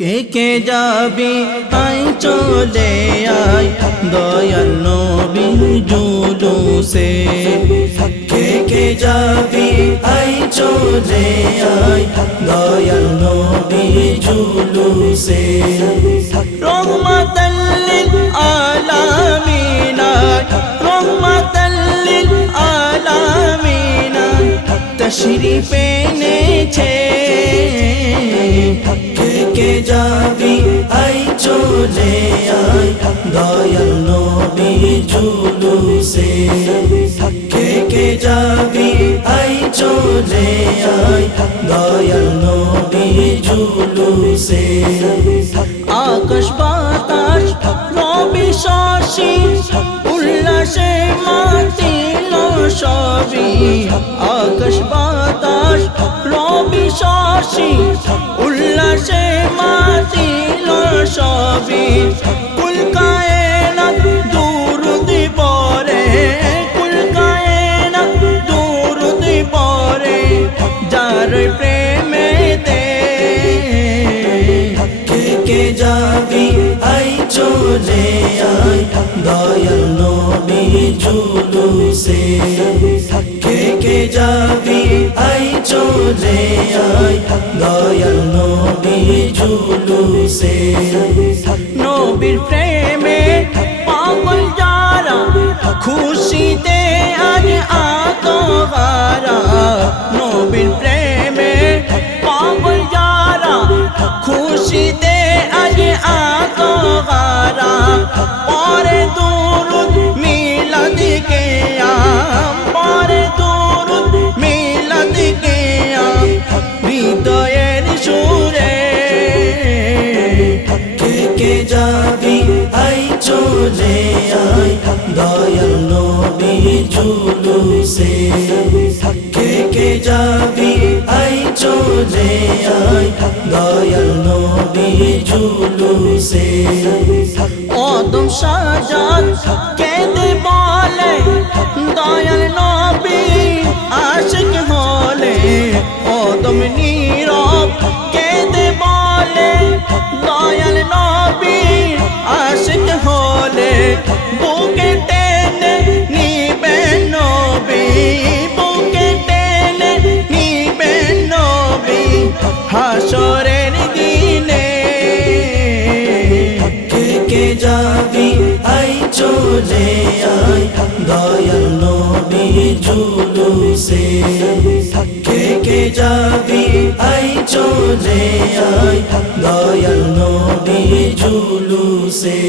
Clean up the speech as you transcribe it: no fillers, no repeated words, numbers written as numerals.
কে কে যাবি আই চলে আয় দয়াল নবীর জুলুসে। কে কে যাবি আই চলে আয় দয়াল নবীর জুলুসে। রহমাতাল লিল আলামিন রহমাতাল লিল আলামিন তশরিফ এনেছে। কে যাবি আই চলে আয় দয়াল নবীর জুলুসে। কে যাবি আই চলে আয় দয়াল নবীর জুলুসে। আকাশ বাতাস রবি শশী উল্লাসে মাতিল সবই। আকাশ বাতাস রবি শশী উল্লাসে মাতিল সবই। কুল কায়নাত দুরুদ পড়ে কুল কায়নাত দুরুদ পড়ে যার প্রেমেতে। কে যাবি আই চলে আয় দয়াল নবীর জুলুসে। কে যাবি আই চলে আয় দয়াল নবীর জুলুসে। নবীর প্রেমে পাগল যারা খুশিতে আজ আত্মহারা। নবীর প্রেমে পাগল যারা খুশিতে আজ আত্মহারা। পরে দুরুদ মিলাদ কে পরে দুরুদ মিলাদ কে হৃদয়ের সুরে। কে যাবি আই চলে আয় দয়াল নবীর জুলুসে। কে যাবি আই চলে আয় দয়াল নবীর জুলুসে। অদম সাজাদ কেঁদে বলে দয়াল নবী আশিক হলে। অদম নীরব কেঁদে বলে দয়াল নবী আশিক হলে। বুকে টেনে নিবেন নবী বুকে টেনে নিবেন নবী হাসরের দিনে। কে যাবি আই চলে আয় দয়াল নবীর জুলুসে। কে যাবি আই চলে আয় দয়াল নবীর জুলুসে।